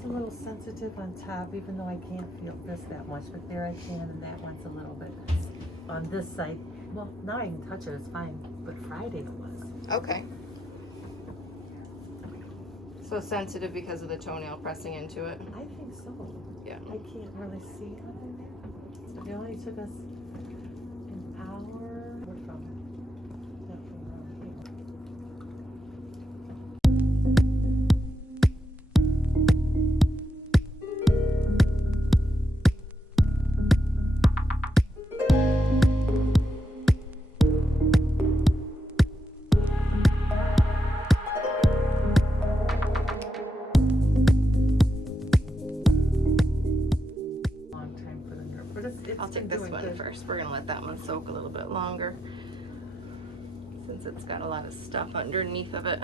It's a little sensitive on top, even though I can't feel this that much, but there I can, and that one's a little bit on this side. Well, now I can touch it, it's fine, but Friday it was. Okay. So sensitive because of the toenail pressing into it? I think so. Yeah. I can't really see under there. It only took us an hour. We're from that way around here. I'll take this one first. We're gonna let that one soak a little bit longer since it's got a lot of stuff underneath of it.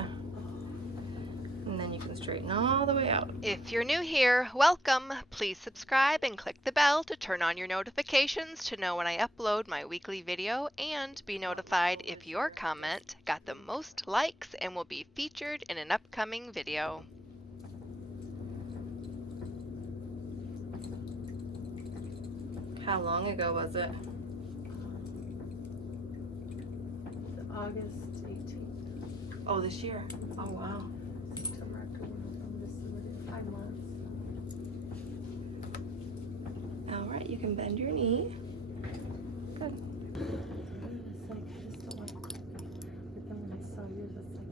And then you can straighten all the way out. If you're new here, welcome. Please subscribe and click the bell to turn on your notifications to know when I upload my weekly video, and be notified if your comment got the most likes and will be featured in an upcoming video. How long ago was it? August 18th. Oh, this year. Oh, wow. September, October, November, December, 5 months. All right, you can bend your knee. Good. It's like, I just don't want, but then when I saw yours, it's like,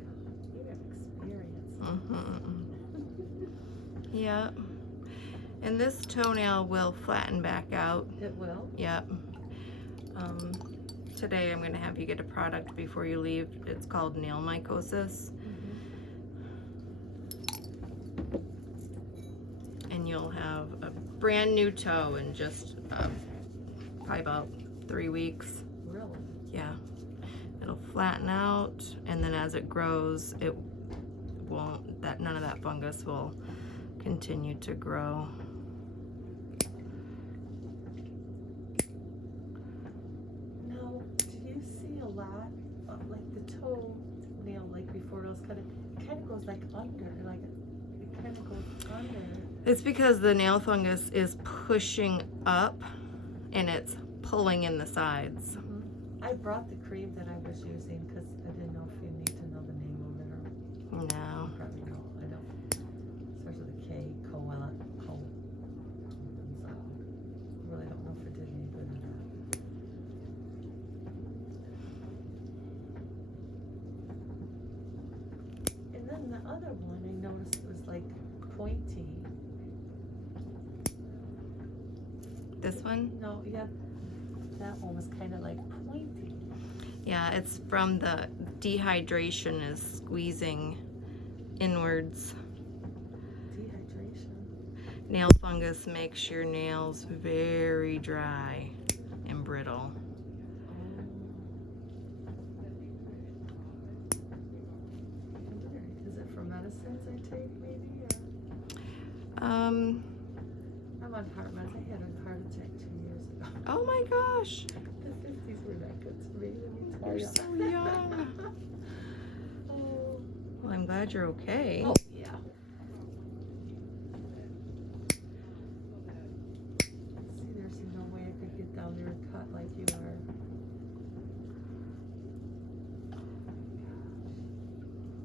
you have experience. Mm-hmm. Yep. And this toenail will flatten back out. It will? Yep. Today I'm going to have you get a product before you leave. It's called nail mycosis. And you'll have a brand new toe in just probably about 3 weeks. Really? Yeah. It'll flatten out, and then as it grows, it won't, none of that fungus will continue to grow. Now, do you see a lot of like the toenail, like before it was it kind of goes like under, like it kind of goes under. It's because the nail fungus is pushing up and it's pulling in the sides. I brought the cream that I was using because I didn't know if you need to know the name of it or. No. Probably no, I don't. Starts with a K, Coella. Really don't know if it did any good or not. And then the other one I noticed was like pointy. This one? No, yeah, that one was kind of like pointy. Yeah, it's from the dehydration is squeezing inwards. Dehydration. Nail fungus makes your nails very dry and brittle. Is it for medicines I take maybe? Or? Um, I'm on heart meds. I had a heart attack 2 years ago. oh my gosh. The 50s were not good to me. Let me tell You're you. so young. Oh. Well, I'm glad you're okay. Oh, yeah. See, there's no way I could get down there and cut like you are.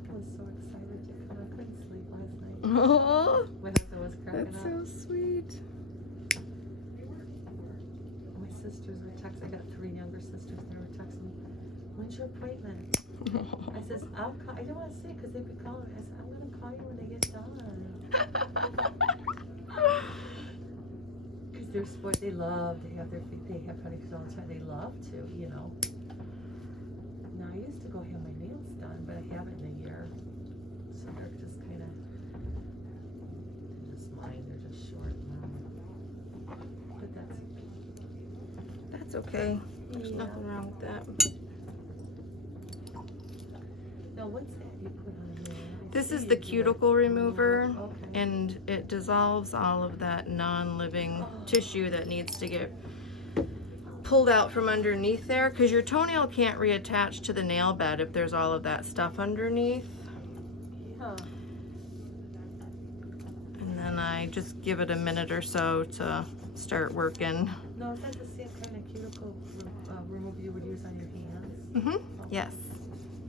I was so excited to come. I couldn't sleep last night. Oh, My husband was cracking that's up. so sweet. My sisters were texting. I got 3 younger sisters. They were texting. When's your appointment? I says, I'll call. I don't want to say because they've been calling. I said, I'm going to call you when they get done. Because they're sport. They love to have their feet. They have pedicures all the time. They love to, you know. Now I used to go have my nails done, but I haven't in a year. So they're just kind of. They're just mine. They're just short. But That's okay. There's Yeah. nothing wrong with that. No, what's that you put on there? I This see is you the do it. cuticle remover, Okay. and it dissolves all of that non-living tissue that needs to get pulled out from underneath there, because your toenail can't reattach to the nail bed if there's all of that stuff underneath. Yeah. And then I I just give it a minute or so to start working. No, is that the same kind of cuticle removal you would use on your hands? Mm-hmm. Yes.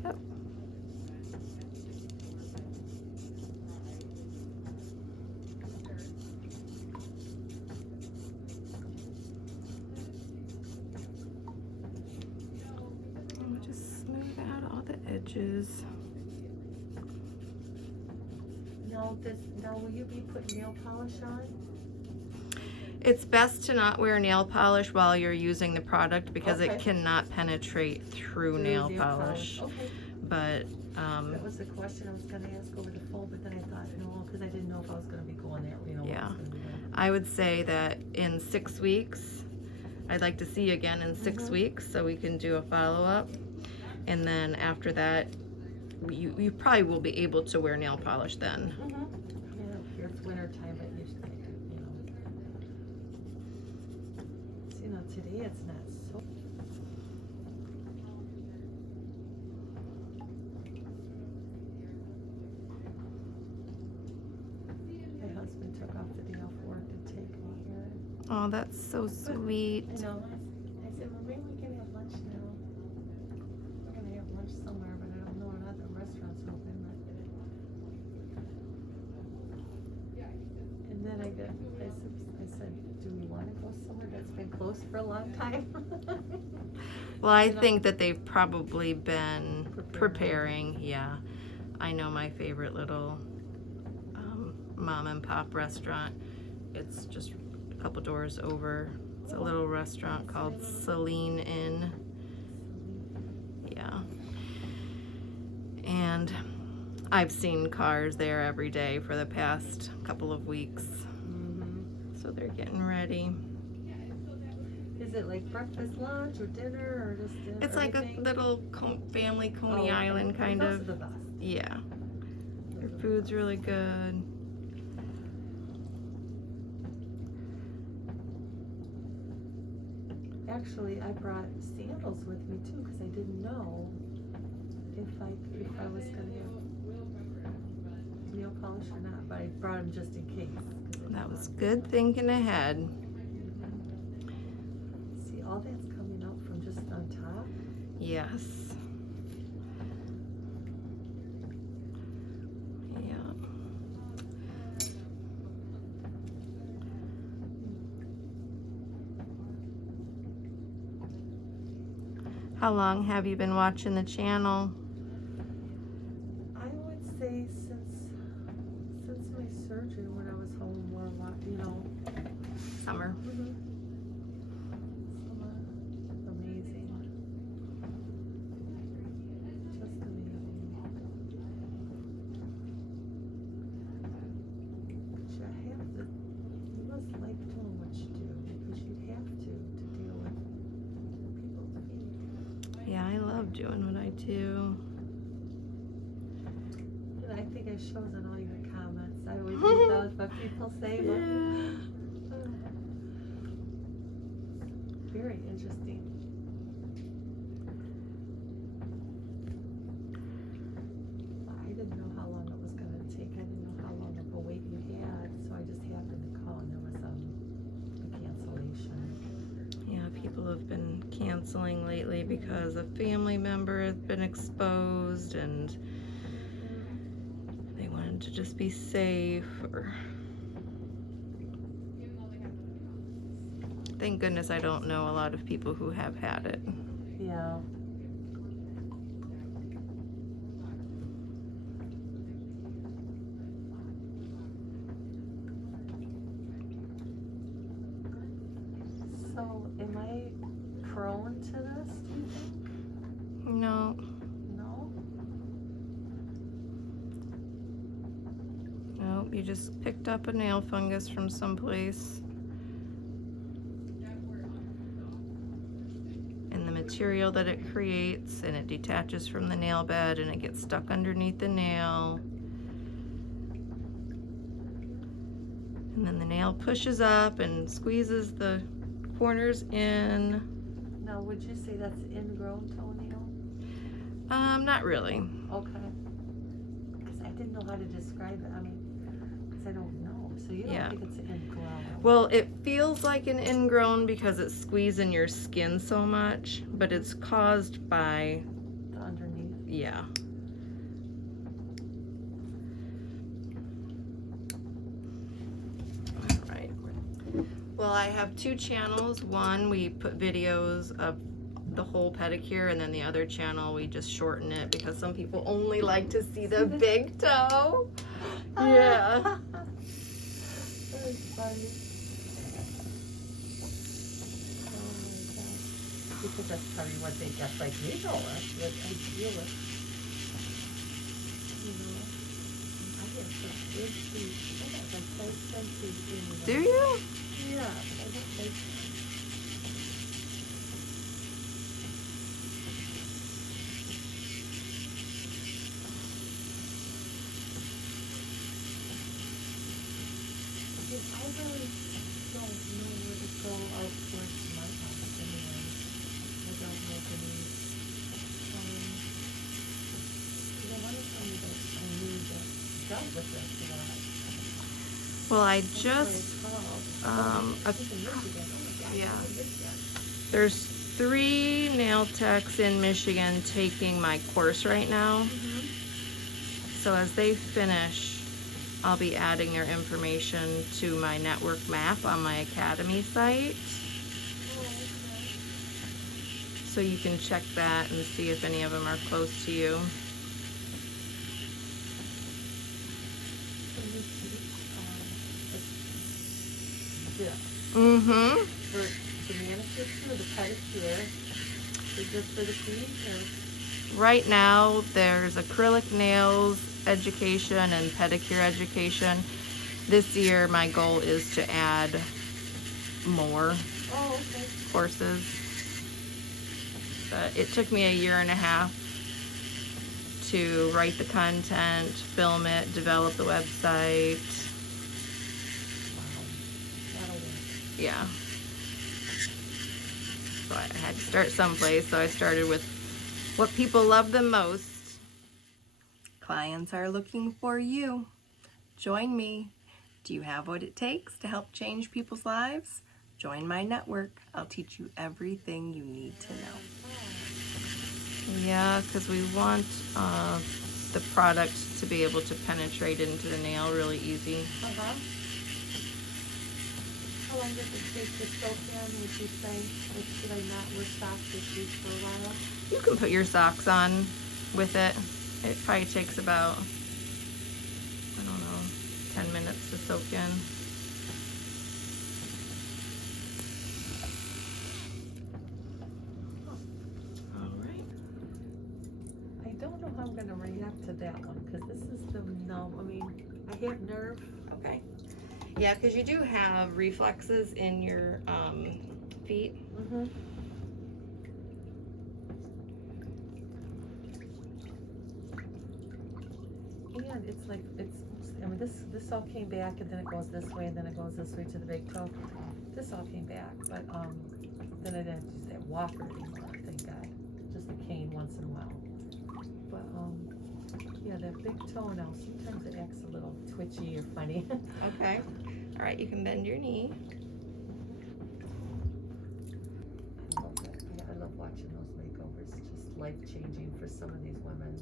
Yep. And just smooth out all the edges. Now will you be putting nail polish on? It's best to not wear nail polish while you're using the product because Okay. it cannot penetrate through nail polish. Okay. But That was the question I was gonna ask over the phone, but then I thought, no, because I didn't know if I was gonna be going there, you know. what I Yeah. was gonna be doing. I would say that in 6 weeks, I'd like to see you again in 6 Mhm. weeks so we can do a follow-up. And then after that, you probably will be able to wear nail polish then. Yeah, here it's winter time, but usually I do, So, today it's not so. My husband took off the day off work to take me here. Oh, that's so sweet. I know. I said, well, maybe we can have lunch now. We're gonna have lunch somewhere, but I don't know what other restaurants open. And then I said, do we want to go somewhere that's been closed for a long time? Well, I You know? think that they've probably been preparing. Yeah. I know my favorite little mom and pop restaurant. It's just a couple doors over. It's a little restaurant called Celine Inn. Yeah. And I've seen cars there every day for the past couple of weeks. So they're getting ready. Is it like breakfast, lunch, or dinner, or just dinner? It's like a little family Coney Island kind Those of. are the best. Yeah. Their food's really good. Actually, I brought sandals with me too because I didn't know if I was gonna have nail polish or not, but I brought them just in case. That was good thinking ahead. See, all that's coming out from just on top. Yes. Yeah. How long have you been watching the channel? I would say since my surgery when I was home more a lot, Summer. Amazing. Just amazing. But you must like doing what you do because you have to deal with people's feet. Yeah, I love doing what I do. And I think it shows in all your comments. I always read those, but people say, very interesting. I didn't know how long it was going to take. I didn't know how long of a wait you had, so I just happened to call and there was a cancellation. Yeah, people have been canceling lately because a family member has been exposed and they wanted to just be safe. Or thank goodness I don't know a lot of people who have had it. Yeah. So, am I prone to this, do you think? No. No? Nope, you just picked up a nail fungus from someplace. And the material that it creates, and it detaches from the nail bed and it gets stuck underneath the nail. And then the nail pushes up and squeezes the corners in. Now, would you say that's ingrown toenail? Not really. Okay. Because I didn't know how to describe it. I mean, because I don't know. So So you don't Yeah. think it's ingrown? Well, it feels like an ingrown because it's squeezing your skin so much, but it's caused by, The underneath. yeah. All right. Well, I have 2 channels. One, we put videos of the whole pedicure, and then the other channel, we just shorten it because some people only like to see the big toe. Yeah. That's funny. Oh my gosh. Because that's probably what they get, like me know it, what I deal with. You know, I have such big feet. I got like 5 centimeters. Do you? Yeah, I got like. I really don't know where to go out towards my house anyway. I don't know if any, I want to tell you that I need to dealt with this a lot. Well, I That's what just, it's called. a- It's in Michigan. Oh my God, yeah. it's in Michigan. there's 3 nail techs in Michigan taking my course right now. So as they finish, I'll be adding their information to my network map on my academy site. Oh, okay. So you can check that and see if any of them are close to you. So you see, this Mm-hmm. for the manicure or the pedicure, is this for the feet or? Right now, there's acrylic nails education and pedicure education. This year, my goal is to add more Oh, okay. courses. But it took me a 1.5 years to write the content, film it, develop the website. Wow. That'll work. Yeah. So I had to start someplace, so I started with what people love the most. Clients are looking for you. Join me. Do you have what it takes to help change people's lives? Join my network. I'll teach you everything you need to know. Yeah, because we want the product to be able to penetrate into the nail really easy. Uh-huh. How long does it take to soak in, would you say? Like, should I not wear socks or shoes for a while? You can put your socks on with it. It probably takes about, I don't know, 10 minutes to soak in. All right. I don't know how I'm gonna react to that one, because this is the no, I mean, I have nerve. Okay. Yeah, because you do have reflexes in your feet. Mm-hmm. And it's like, I mean, this all came back, and then it goes this way, and then it goes this way to the big toe. This all came back, but then I didn't use that walker anymore, thank God. Just a cane once in a while. But yeah, that big toenail, sometimes it acts a little twitchy or funny. Okay. All right, you can bend your knee. I love that. Yeah, I love watching those makeovers. It's just life-changing for some of these women.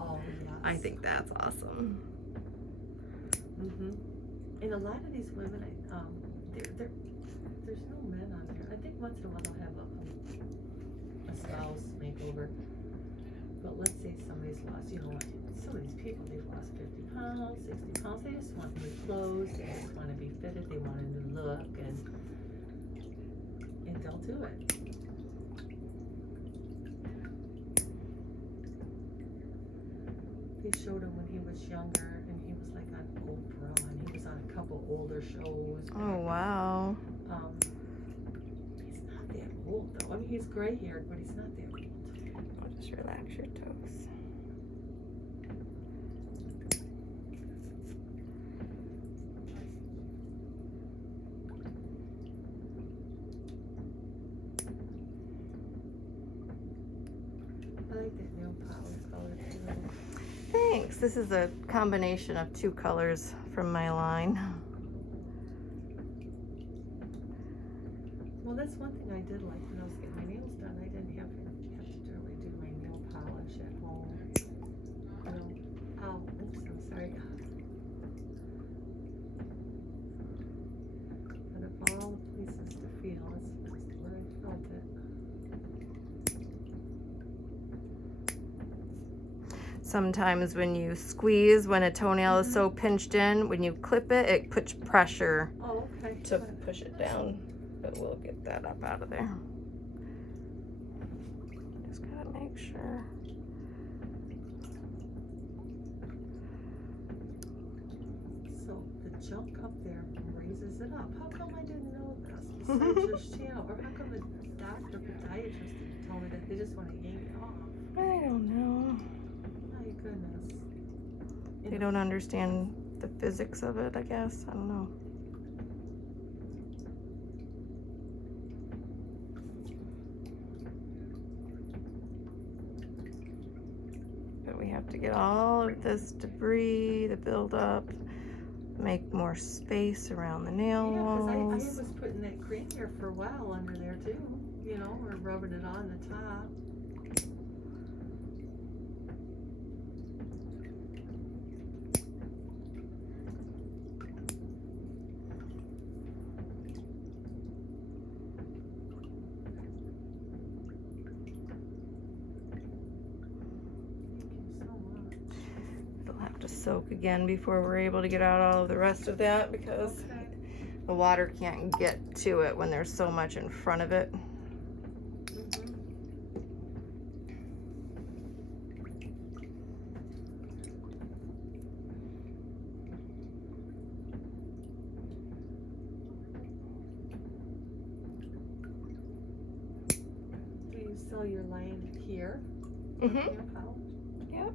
Oh, yes. I think that's awesome. Mm-hmm. And a lot of these women, there's no men on there. I think once in a while they'll have a spouse makeover. But let's say somebody's lost, some of these people, they've lost 50 pounds, 60 pounds. They just want new clothes. They just want to be fitted. They want a new look, and they'll do it. They showed him when he was younger, and he was like on Oprah, and he was on a couple older shows. Oh, wow. He's not that old though. I mean, he's gray-haired, but he's not that old. I'll just relax your toes. I like that nail polish color too. Thanks. This is a combination of 2 colors from my line. Well, that's one thing I did like when I was getting my nails done. I didn't have to really do my nail polish at home. You know, oh, oops, I'm sorry. But of all the places to feel, that's where I felt it. Sometimes when you squeeze, when a toenail is so pinched in, when you clip it, it puts pressure Oh, okay. to push it down. But we'll get that up out of there. Just gotta make sure. So the junk up there raises it up. How come I didn't know this? Besides just channel, or how come the doctor podiatrist didn't tell me that they just want to yank it off? I don't know. My goodness. They don't understand the physics of it, I guess. I don't know. But we have to get all of this debris, the buildup, make more space around the nail Yeah, because I walls. was putting that cream here for a while under there too, you know, or rubbing it on the top. Thank you so much. It'll have to soak again before we're able to get out all of the rest of that because Okay. the water can't get to it when there's so much in front of it. Mhm. Do you sell your line here? Mm-hmm. Nail polish? Yep.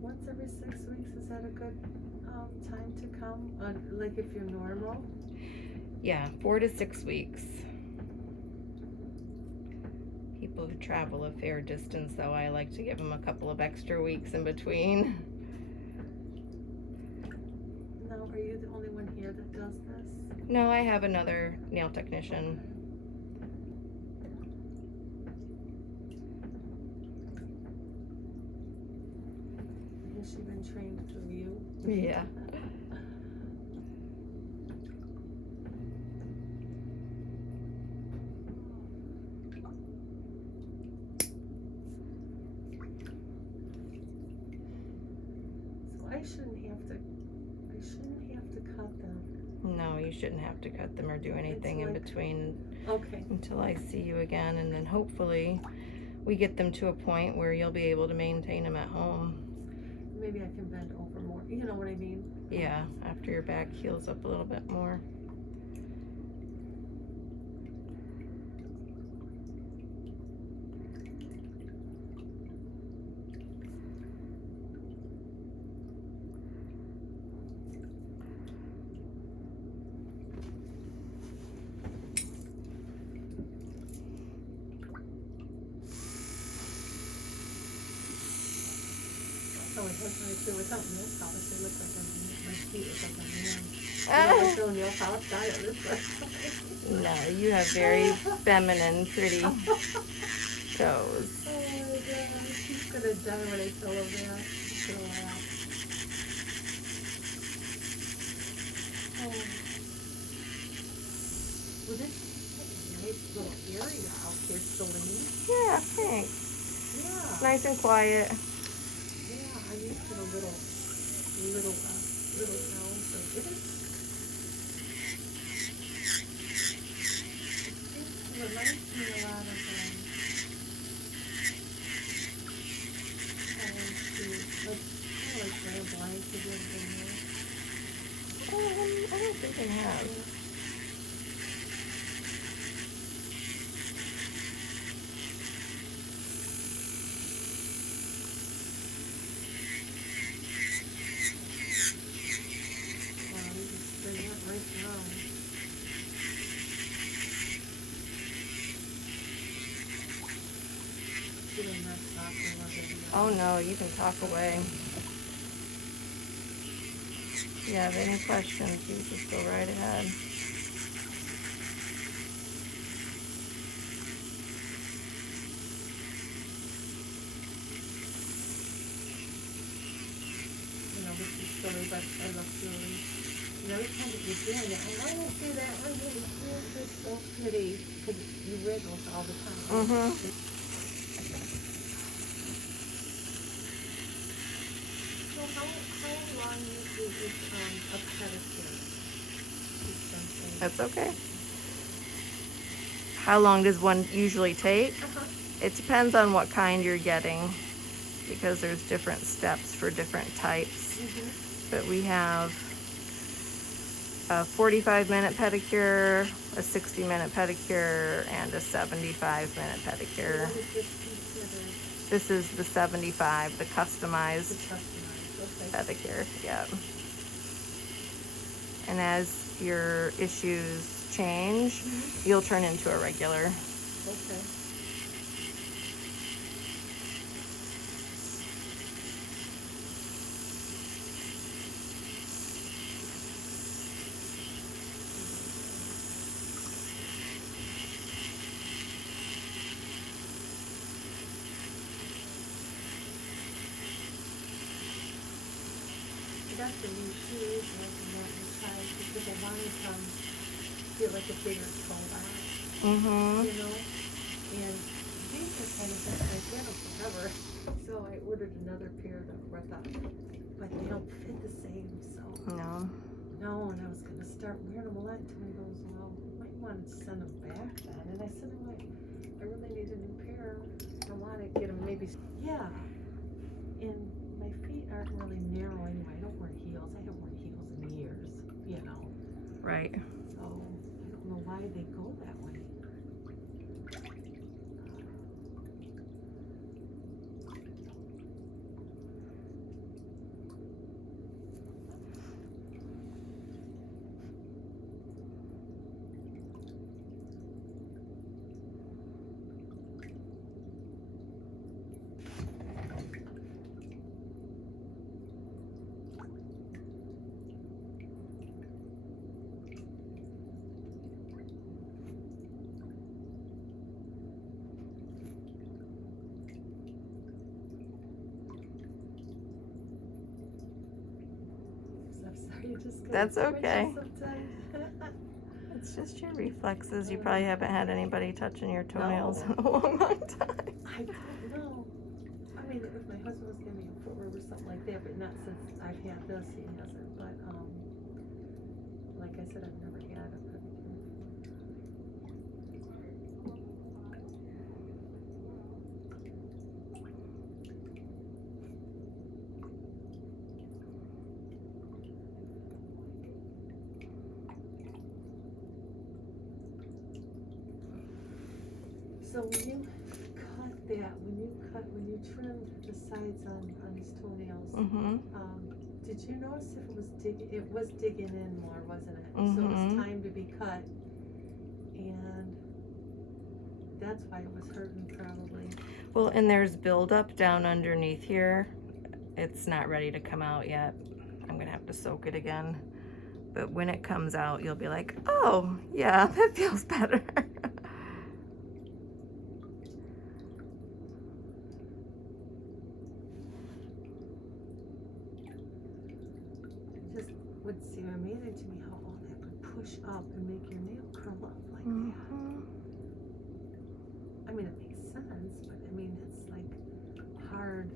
Once every 6 weeks, is that a good time to come? Like if you're normal? Yeah, 4 to 6 weeks. People who travel a fair distance, though, I like to give them a couple of extra weeks in between. No, are you the only one here that does this? No, I have another nail technician. Has she been trained through you? Yeah. So I shouldn't have to cut them. No, you shouldn't have to cut them or do anything in like- between Okay. until I see you again, and then hopefully we get them to a point where you'll be able to maintain them at home. Maybe I can bend over more. You know what I mean? Yeah, after your back heals up a little bit more. Oh, my husband would say, without nail polish, I look like my feet look like a man. I throw nail polish on it this way. No, you have very feminine, pretty toes. Oh my gosh, he's gonna die when I tell him that. He's gonna laugh. Oh. Well, this is a nice little area out here, Celine. Yeah, thanks. Yeah. Nice and quiet. Yeah, I'm used to the little town, so it reminds me a lot of, like Grand Blanc, have you ever been there? I don't think I have. Oh no, you can talk away. If you have any questions, you just go right ahead. You know, this is silly, but I love jewelry. And every time that you're doing it, I want to do that one. It's so pretty because you wear those all the time. Mm-hmm. So how long usually is a pedicure? That's okay. How long does one usually take? It depends on what kind you're getting because there's different steps for different types. But we have a 45-minute pedicure, a 60-minute pedicure, and a 75-minute pedicure. What is this considered? This is the 75, the customized Customized, okay. pedicure, yeah. And as your issues change, you'll turn into a regular. Okay. I got the new shoes and I can want to try because I wanted to get like a bigger toe box, Mm-hmm. you know? And these are kind of just like, they don't forever. So I ordered another pair that I thought, but they don't fit the same, so. No. No, and I was gonna start wearing them a lot until he goes, well, might want to send them back then. And I said, well, I really need a new pair. I want to get them maybe, yeah. And my feet aren't really narrow anyway. I don't wear heels. I haven't worn heels in years, you know. Right. So I don't know why they go that way. You just gotta That's twitch okay. sometimes. It's just your reflexes. You probably haven't had anybody touching your toenails No. in a long, long time. I don't know. I mean, if my husband was giving me a foot rub or something like that, but not since I've had this, he hasn't. But like I said, I've never had a pedicure. So when you cut that, when you trimmed the sides on his toenails, Mm-hmm. did you notice if it was digging in more, wasn't it? So it was Mhm. time to be cut, and that's why it was hurting probably. Well, and there's buildup down underneath here. It's not ready to come out yet. I'm gonna have to soak it again. But when it comes out, you'll be like, oh, yeah, that feels better. It just would seem amazing to me how all that would push up and make your nail curl up like that. Mhm. I mean, it makes sense, but I mean, it's like hard.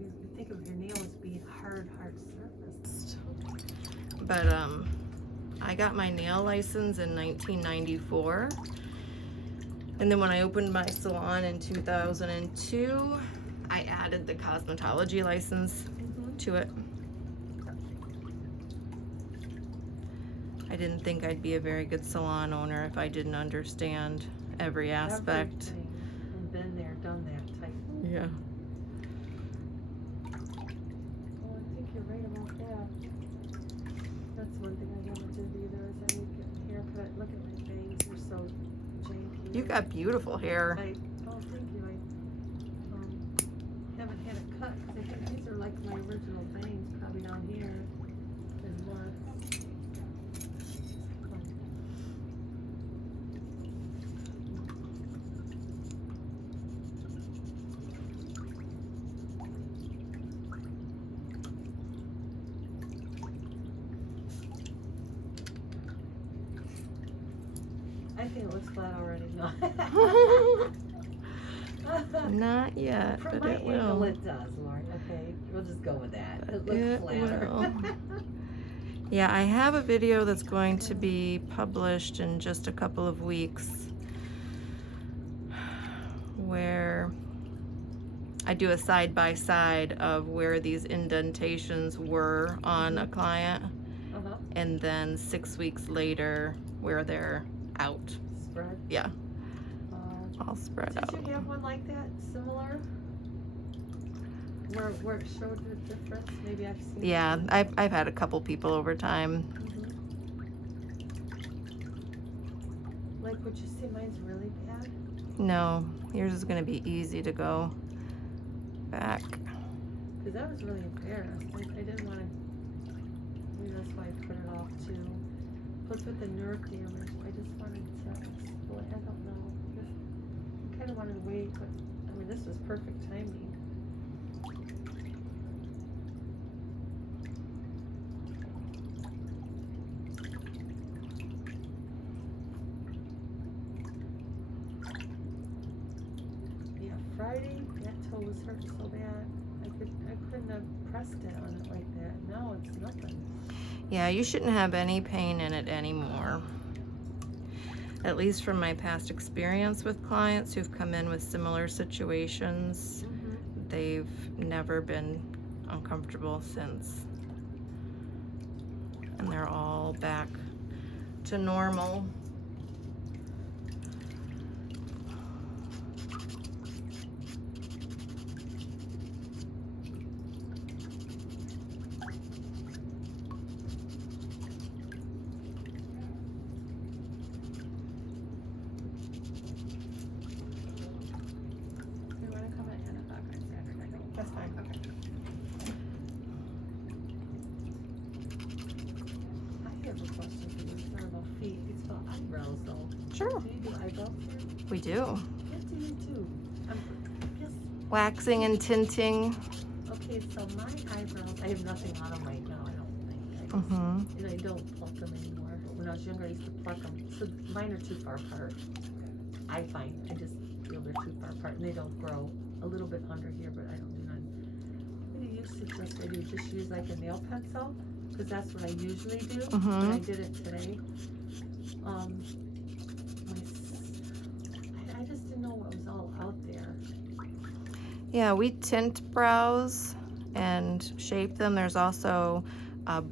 You think of your nail as being hard surface. But I got my nail license in 1994. And then when I opened my salon in 2002, I added the cosmetology license to it. I didn't think I'd be a very good salon owner if I didn't understand every aspect. Everything. And been there, done that type. Yeah. Oh, I think you're right about that. That's one thing I never did either is I would get a haircut. Look at my bangs, they're so janky. You got beautiful hair. Oh, thank you. I think it looks flat already. No. Not yet, From but my it angle, will. it does, Lauren. Okay, we'll just go with that. It It looks flatter. will. Yeah, I have a video that's going to be published in just a couple of weeks where I do a side-by-side of where these indentations were on a client, and then 6 weeks later where they're out. Spread? Yeah. All spread out. Did you have one like that, similar? Where it showed the difference? Maybe I've seen Yeah, it. I've had a couple people over time. Like, would you say mine's really bad? No, yours is going to be easy to go back. Because I was really embarrassed. I didn't want to. Maybe that's why I put it off too. Plus with the nerve damage, I just wanted to split. I don't know. I kind of wanted to wait, but I mean, this was perfect timing. Yeah, Friday that toe was hurting so bad. I couldn't have pressed it on it like that. Now it's nothing. Yeah, you shouldn't have any pain in it anymore. At least from my past experience with clients who've come in with similar situations, they've never been uncomfortable since. And they're all back to normal. That's fine. Okay. I have a question for you. It's not about feet. It's about eyebrows, though. Sure. Do you do eyebrows too? We do. What do you do? Yes. Waxing and tinting. Okay, so my eyebrows, I have nothing on them right now. I don't think. And I don't pluck them anymore. But when I was younger, I used to pluck them. So mine are too far apart. I find. I just feel they're too far apart, and they don't grow. A little bit under here, but I don't do none. What do you suggest I do? Just use like a nail pencil? Because that's what I usually do. But I did it today. I just didn't know what was all out there. Yeah, we tint brows and shape them. There's also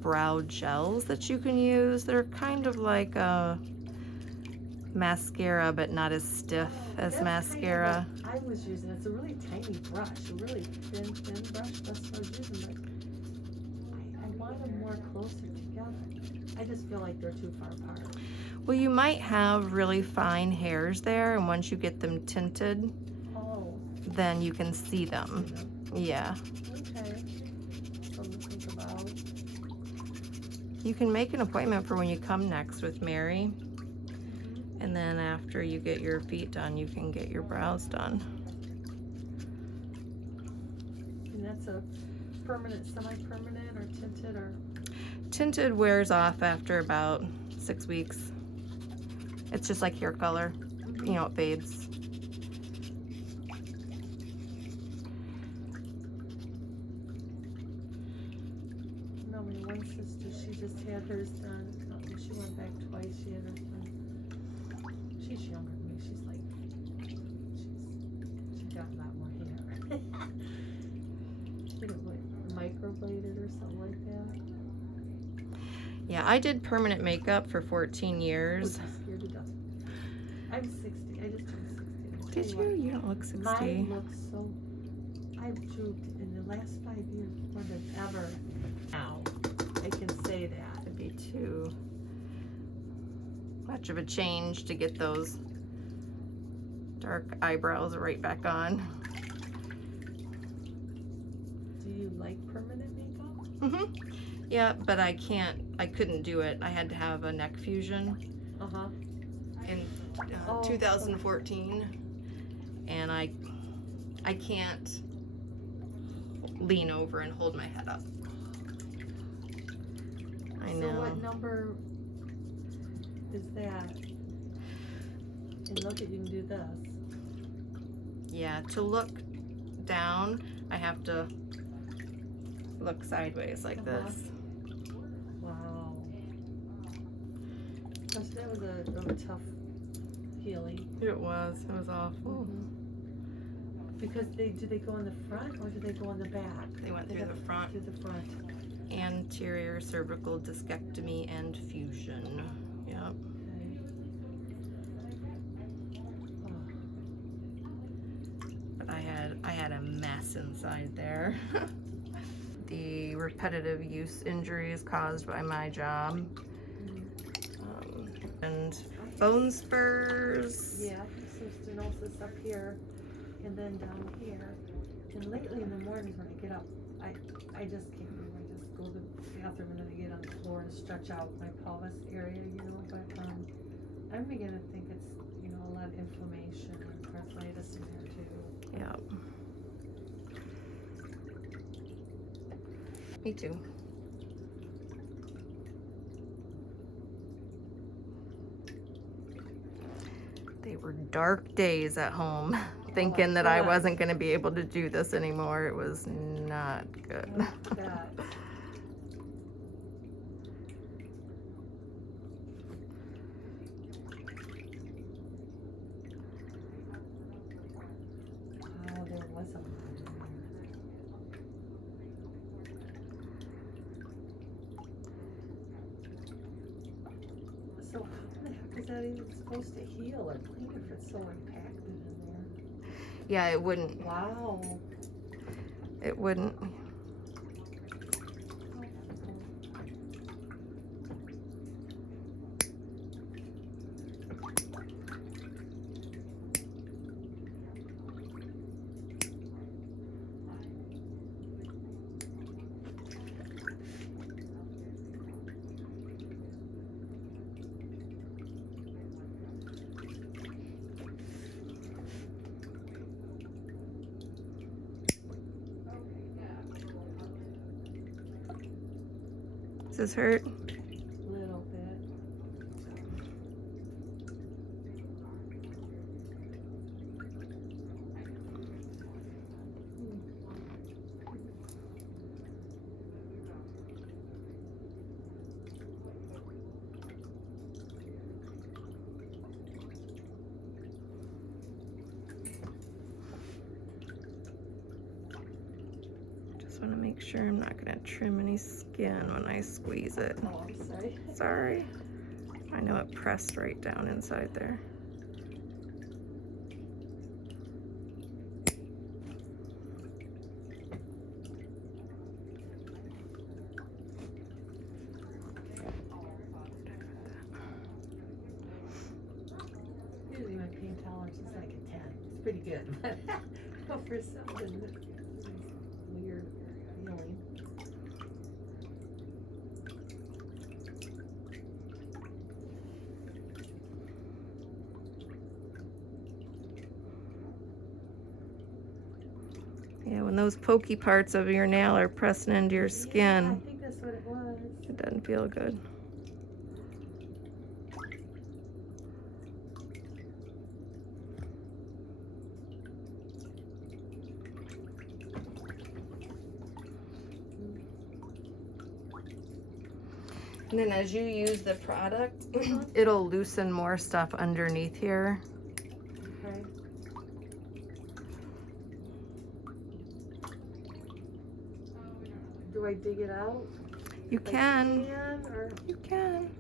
brow gels that you can use. They're kind of like a mascara, but not as stiff as That's mascara. Kind of what I was using. It's a really tiny brush, a really thin brush. That's what I was using. But I want them more closer together. I just feel like they're too far apart. Well, you might have really fine hairs there, and once you get them tinted, then you can see them. Yeah. Okay. Something to think about. You can make an appointment for when you come next with Mary. And then after you get your feet done, you can get your brows done. And that's a permanent, semi-permanent, or tinted, or? Tinted wears off after about 6 weeks. It's just like hair color. You know, it fades. No, my one sister, she just had hers done. She went back twice. She had hers done. She's younger than me. She's like, she's got a lot more hair. She didn't like microbladed or something like that. Yeah, I did permanent makeup for 14 years. I'm scared to death. I'm 60. I just turned 60. Did you? You don't look 60. Mine looks so. I've drooped in the last 5 years more than ever. Now, I can say that. It'd be too much of a change to get those dark eyebrows right back on. Do you like permanent makeup? Yeah, but I couldn't do it. I had to have a neck fusion in 2014, and I can't lean over and hold my head up. I know. So what number is that? And look, you can do this. Yeah, to look down, I have to look sideways like this. Wow. Gosh, that was a really tough healing. It was awful. Because do they go in the front or do they go in the back? They went through the front. Through the front. Anterior cervical discectomy and fusion. Yep. Okay. But I had a mess inside there. The repetitive use injuries caused by my job. And bone spurs. Yeah, some stenosis up here and then down here. And lately in the mornings when I get up, I just can't move. I just go to the bathroom and then I get on the floor and stretch out my pelvis area, you know. But I'm beginning to think it's, you know, a lot of inflammation and arthritis in there too. Yep. Me too. They were dark days at home, thinking that I wasn't going to be able to do this anymore. It was not good. That. Oh, there was a So how the heck is that even supposed to heal or clean if it's so impacted in there? Yeah, it wouldn't. Wow. It wouldn't. Does this hurt? Little bit. Just want to make sure I'm not going to trim any skin when I squeeze it. Oh, I'm sorry. Sorry. I know it pressed right down inside there. Usually my pain tolerance is like a 10. It's pretty good, but for something weird healing. Yeah, when those pokey parts of your nail are pressing into your Yeah, I skin, think that's what it was. it doesn't feel good. And then as you use the product, it'll loosen more stuff underneath here. Okay. Do I dig it out? You can. Or You can.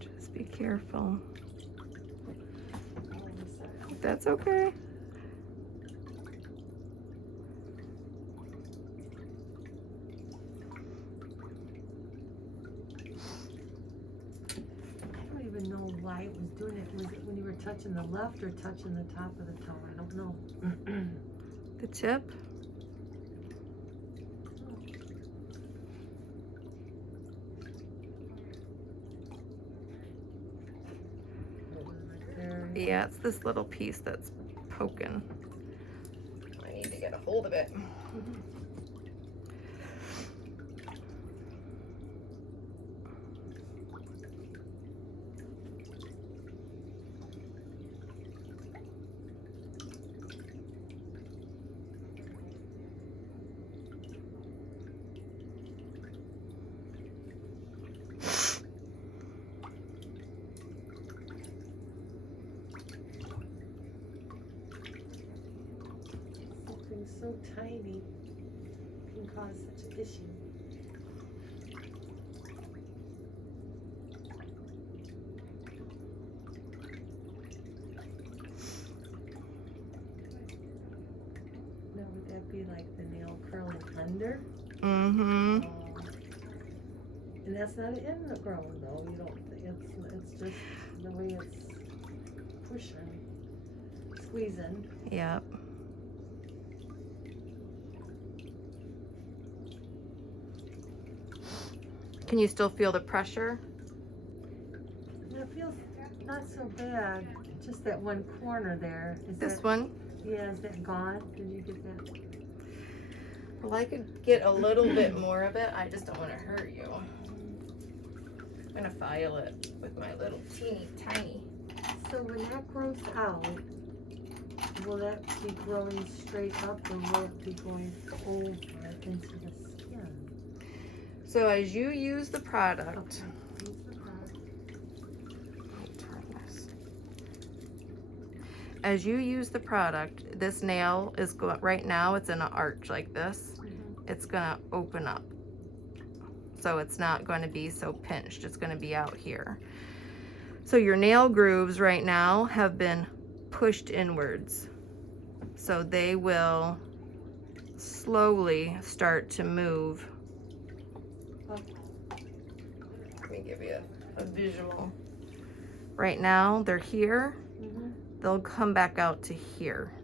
Just be careful. That's okay. I don't even know why it was doing it. Was it when you were touching the left or touching the top of the toe? I don't know. The tip. Right there. Yeah, it's this little piece that's poking. I need to get a hold of it. something so tiny can cause such an issue. Now would that be like the nail curling under? Mm-hmm. And that's not ingrown though, you don't think, it's just the way it's pushing, squeezing. Yep. Can you still feel the pressure? It feels not so bad, just that one corner there. Is This that, one? yeah, is that gone? Did you get that? Well, I could get a little bit more of it. I just don't want to hurt you. I'm gonna file it with my little teeny tiny. So when that grows out, will that be growing straight up or will it be going over into the skin? So as you use the product, Okay, use the product. let me turn this. As you use the product, this nail is going, right now it's in an arch like this. It's gonna open up. So it's not going to be so pinched. It's going to be out here. So your nail grooves right now have been pushed inwards. So they will slowly start to move. Let me give you a visual. Right now they're here. They'll come back out to here.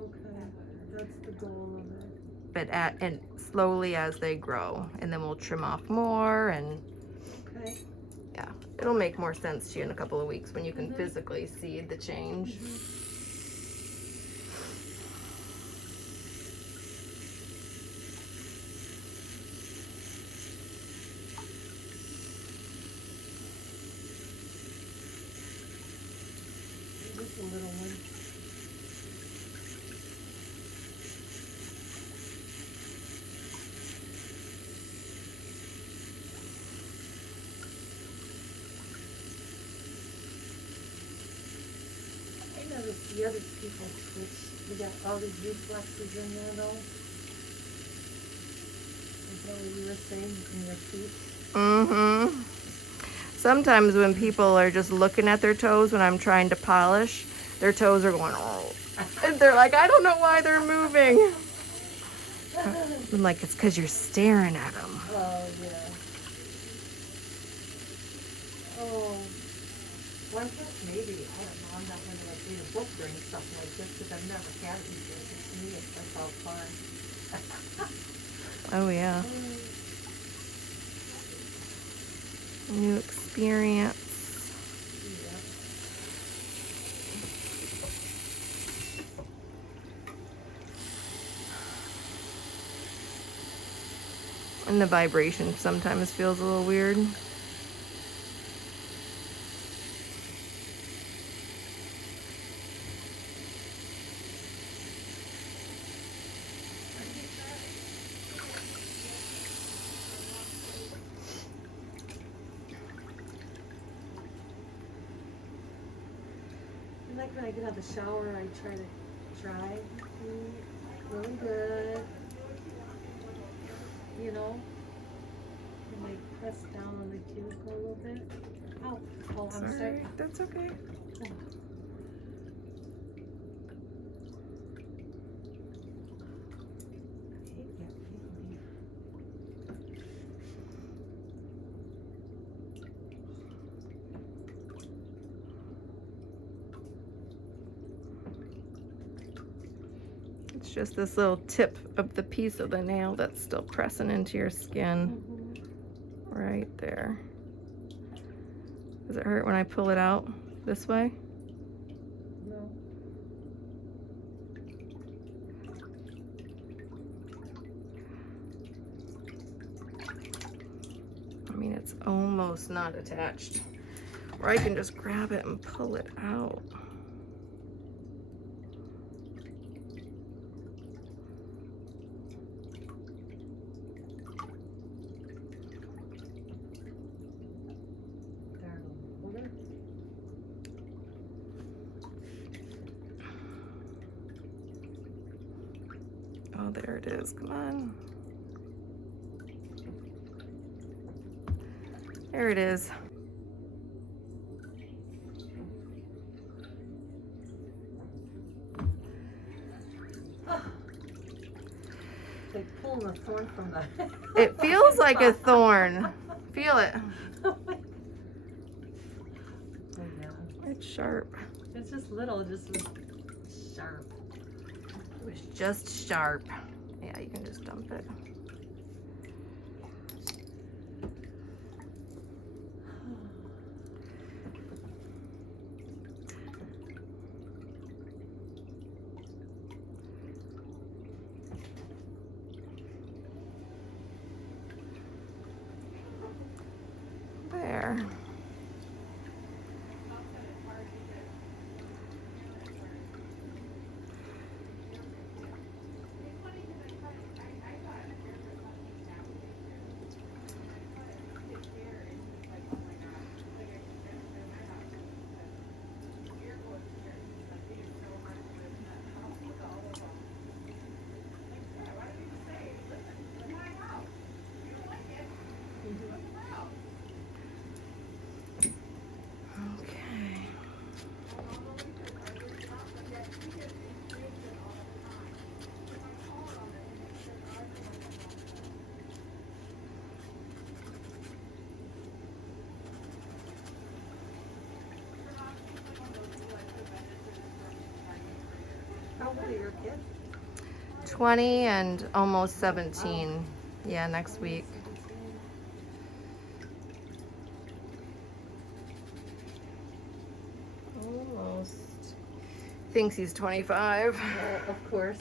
Okay, that's the goal of it. But and slowly as they grow, and then we'll trim off more, and Okay. yeah, it'll make more sense to you in a couple of weeks when you can physically see the change. Just a little one. I noticed the other people switch. We got all these reflexes in there though. Is that what you were saying in your feet? Mm-hmm. Sometimes when people are just looking at their toes when I'm trying to polish, their toes are going, oh. And they're like, I don't know why they're moving. I'm like, it's because you're staring at them. Oh, yeah. Oh. Well, I guess maybe, I don't know, I'm not going to like read a book or something like this because I've never had it before. So to me, it's like all fun. Oh, yeah. New experience. Yeah. And the vibration sometimes feels a little weird. And like when I get out of the shower, I try to dry really good. You know? And like press down on the cuticle a little bit. Ow. Oh, I'm sorry. That's okay. Oh. I hate that feeling. It's just this little tip of the piece of the nail that's still pressing into your skin. Right there. Does it hurt when I pull it out this way? No. I mean, it's almost not attached. Or I can just grab it and pull it out. Oh, there it is. Come on. There it is. Like pulling a thorn from the. It feels like a thorn. Feel it. Oh yeah. It's sharp. It's just little, just was sharp. It was just sharp. Yeah, you can just dump it. There. How old are your kids? 20 and almost 17. Yeah, next week. Almost. Thinks he's 25. Oh, of course.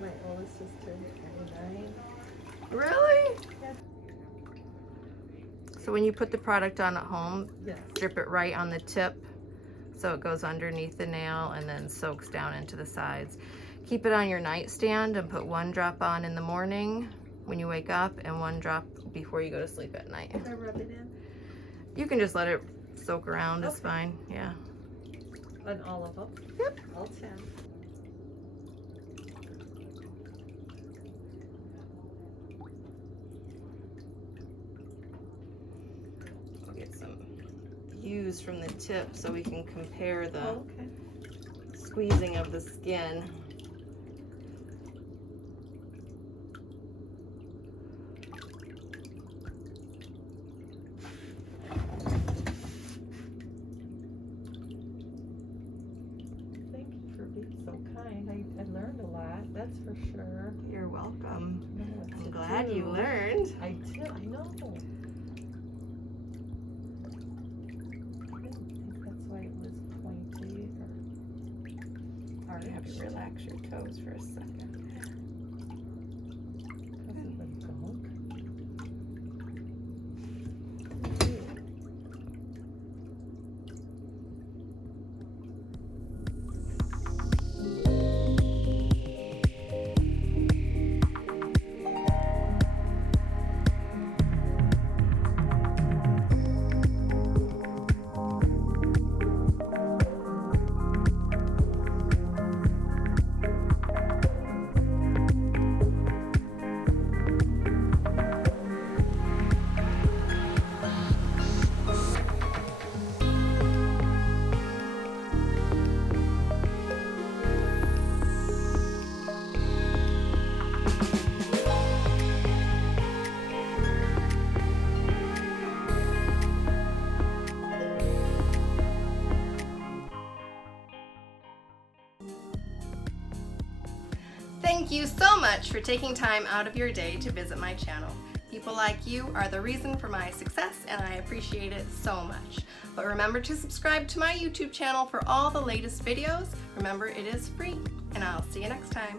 My oldest sister is 29. Really? Yeah. So when you put the product on at home, Yes. drip it right on the tip so it goes underneath the nail and then soaks down into the sides. Keep it on your nightstand and put 1 drop on in the morning when you wake up and 1 drop before you go to sleep at night. Can I rub it in? You can just let it soak around, it's Okay. fine. Yeah. On all of them? Yep. All 10. I'll get some views from the tip so we can compare the Oh, okay. squeezing of the skin. Thank you for being so kind. I learned a lot, that's for sure. You're welcome. I know what I'm to glad you do. learned. I did, I know. I think that's why it was pointy or You have to relax your toes for a second. because of the gunk. Thank you so much for taking time out of your day to visit my channel. People like you are the reason for my success and I appreciate it so much. But remember to subscribe to my YouTube channel for all the latest videos. Remember, it is free, and I'll see you next time.